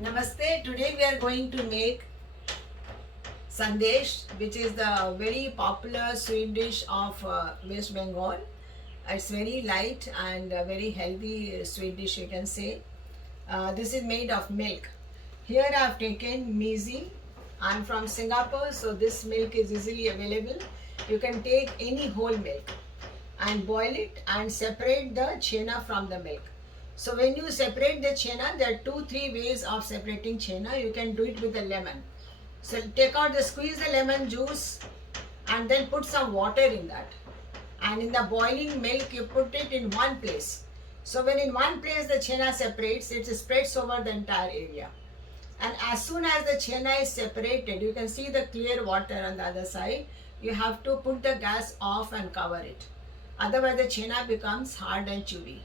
Namaste. Today we are going to make sandesh, which is the very popular sweet dish of West Bengal. It's very light and very healthy sweet dish, you can say. This is made of milk. Here I have taken Mizi. I'm from Singapore, so this milk is easily available. You can take any whole milk and boil it and separate the chena from the milk. So when you separate the chena, there are 2-3 ways of separating chena. You can do it with a lemon. So squeeze the lemon juice and then put some water in that. And in the boiling milk, you put it in one place. So when in one place the chena separates, it spreads over the entire area. And as soon as the chena is separated, you can see the clear water on the other side. You have to put the gas off and cover it. Otherwise the chena becomes hard and chewy.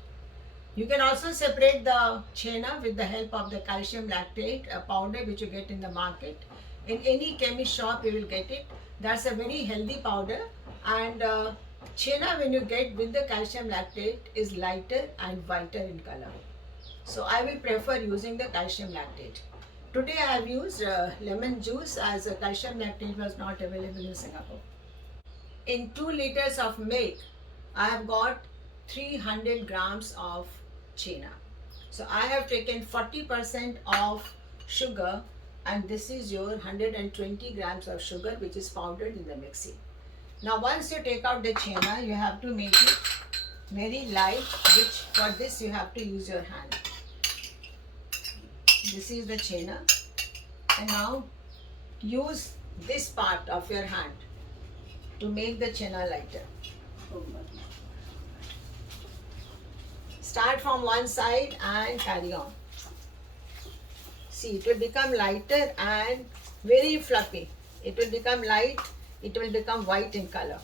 You can also separate the chena with the help of the calcium lactate, a powder which you get in the market. In any chemist shop you will get it. That's a very healthy powder, and chena when you get with the calcium lactate is lighter and whiter in color. So I will prefer using the calcium lactate. Today I have used lemon juice as calcium lactate was not available in Singapore. In 2 liters of milk, I have got 300 grams of chena. So I have taken 40% of sugar, and this is your 120 grams of sugar which is powdered in the mixie. Now once you take out the chena, you have to make it very light, which for this you have to use your hand. This is the chena, and now use this part of your hand to make the chena lighter. Start from one side and carry on. See, it will become lighter and very fluffy. It will become light, it will become white in color.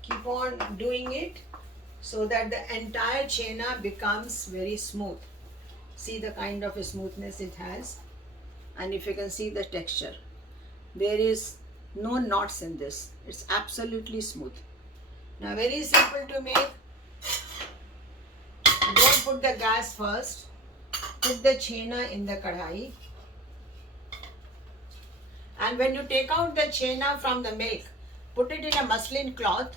Keep on doing it so that the entire chena becomes very smooth. See the kind of smoothness it has, and if you can see the texture, there is no knots in this. It's absolutely smooth. Now very simple to make. Don't put the gas first. Put the chena in the kadhai. And when you take out the chena from the milk, put it in a muslin cloth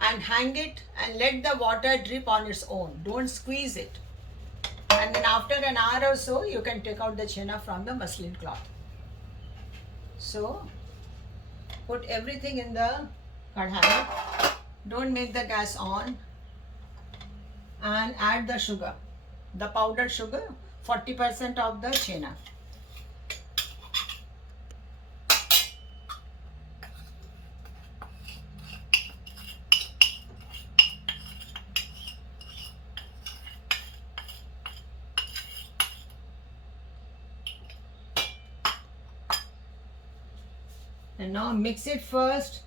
and hang it and let the water drip on its own. Don't squeeze it. And then after an hour or so, you can take out the chena from the muslin cloth. So put everything in the kadhai. Don't make the gas on, and add the sugar, the powdered sugar, 40% of the chena. And now mix it first,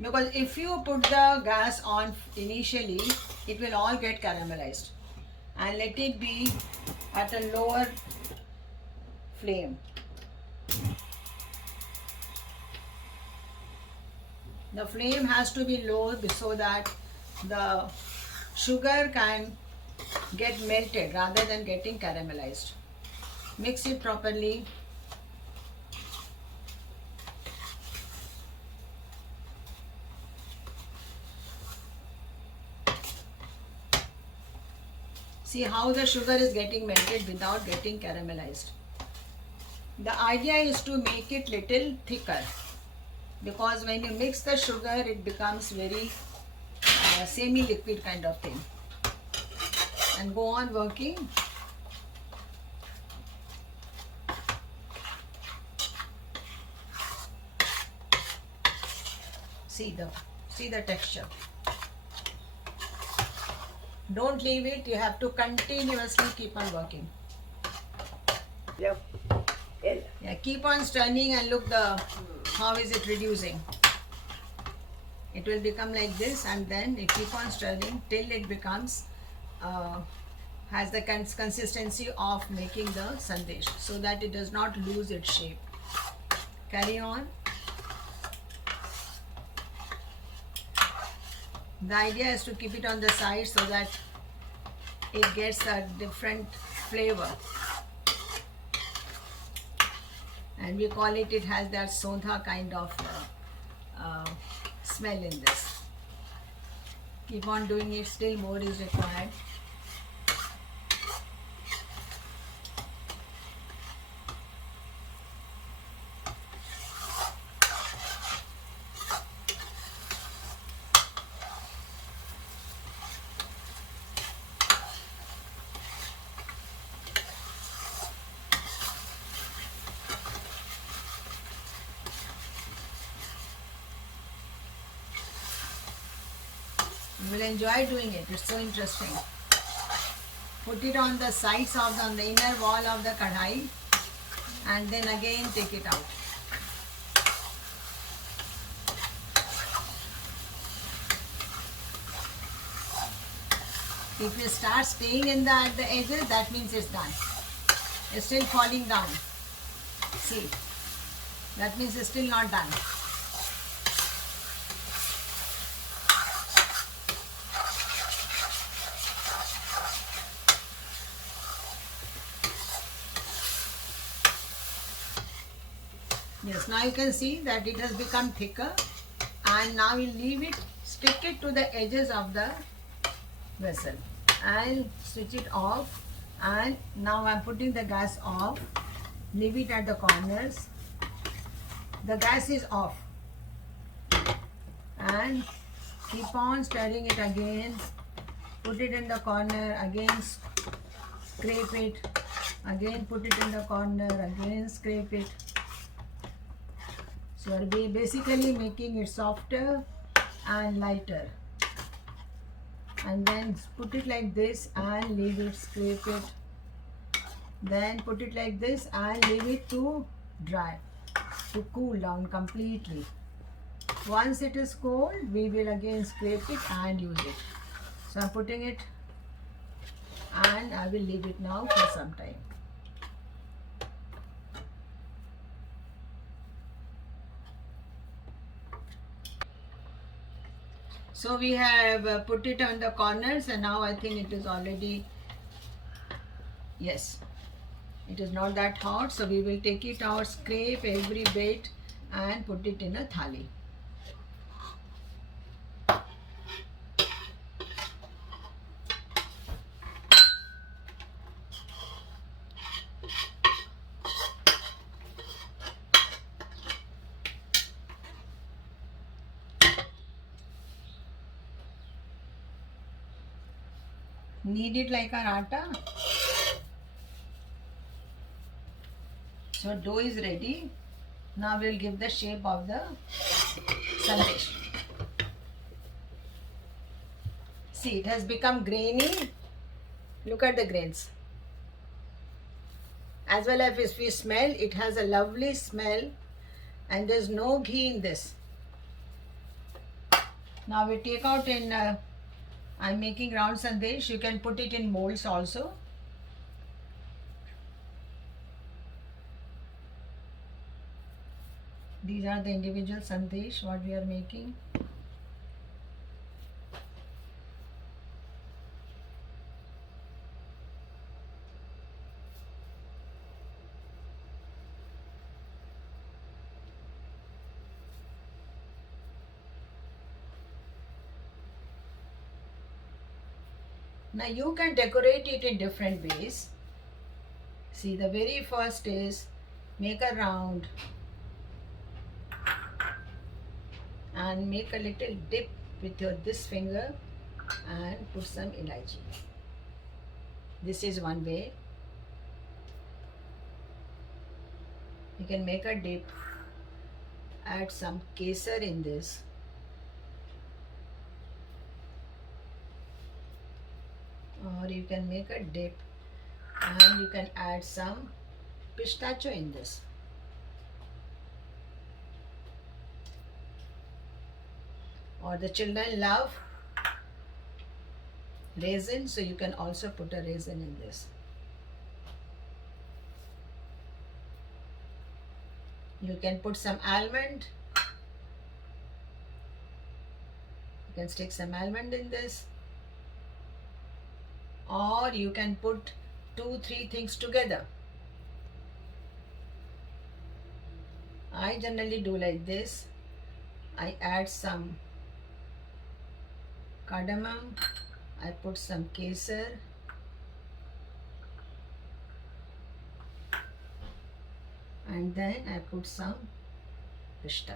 because if you put the gas on initially, it will all get caramelized. And let it be at a lower flame. The flame has to be low so that the sugar can get melted rather than getting caramelized. Mix it properly. See how the sugar is getting melted without getting caramelized. The idea is to make it little thicker, because when you mix the sugar, it becomes very semi-liquid kind of thing. And go on working. See the texture. Don't leave it, you have to continuously keep on working. Yeah, keep on stirring and look how is it reducing. It will become like this, and then you keep on stirring till it becomes has the consistency of making the sandesh, so that it does not lose its shape. Carry on. The idea is to keep it on the side so that it gets a different flavor. And we call it, it has that soda kind of smell in this. Keep on doing it, still more is required. You will enjoy doing it. It's so interesting. Put it on the sides of on the inner wall of the kadhai, and then again take it out. If you start staying in at the edges, that means it's done. It's still falling down. See, that means it's still not done. Yes, now you can see that it has become thicker, and now you leave it, stick it to the edges of the vessel and switch it off. And now I'm putting the gas off, leave it at the corners. The gas is off, and keep on stirring it again. Put it in the corner, again scrape it, again put it in the corner, again scrape it. So you're basically making it softer and lighter. And then put it like this and leave it, scrape it. Then put it like this and leave it to dry, to cool down completely. Once it is cold, we will again scrape it and use it. So I'm putting it, and I will leave it now for some time. So we have put it on the corners, and now I think it is already, yes, it is not that hot. So we will take it out, scrape every bit and put it in a thali. Knead it like our atta. So dough is ready. Now we'll give the shape of the sandesh. See, it has become grainy. Look at the grains. As well as if we smell, it has a lovely smell, and there's no ghee in this. Now we take out in, I'm making round sandesh. You can put it in molds also. These are the individual sandesh what we are making. Now you can decorate it in different ways. See, the very first is make a round and make a little dip with your this finger and put some elaichi. This is one way. You can make a dip, add some kesar in this. Or you can make a dip and you can add some pistachio in this. Or the children love raisin, so you can also put a raisin in this. You can put some almond. You can stick some almond in this. or you can put 2-3 things together. I generally do like this. I add some cardamom, I put some kesar, and then I put some pista.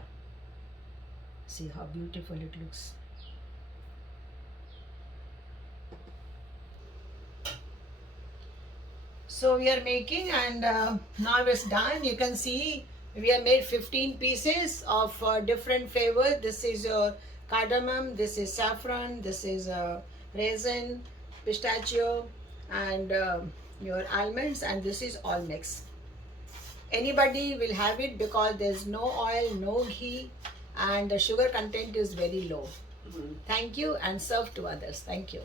See how beautiful it looks. So we are making, and now it's done. You can see we have made 15 pieces of different flavors. This is your cardamom, this is saffron, this is raisin, pistachio, and your almonds, and this is all mixed. Anybody will have it because there's no oil, no ghee, and the sugar content is very low. Thank you, and serve to others. Thank you.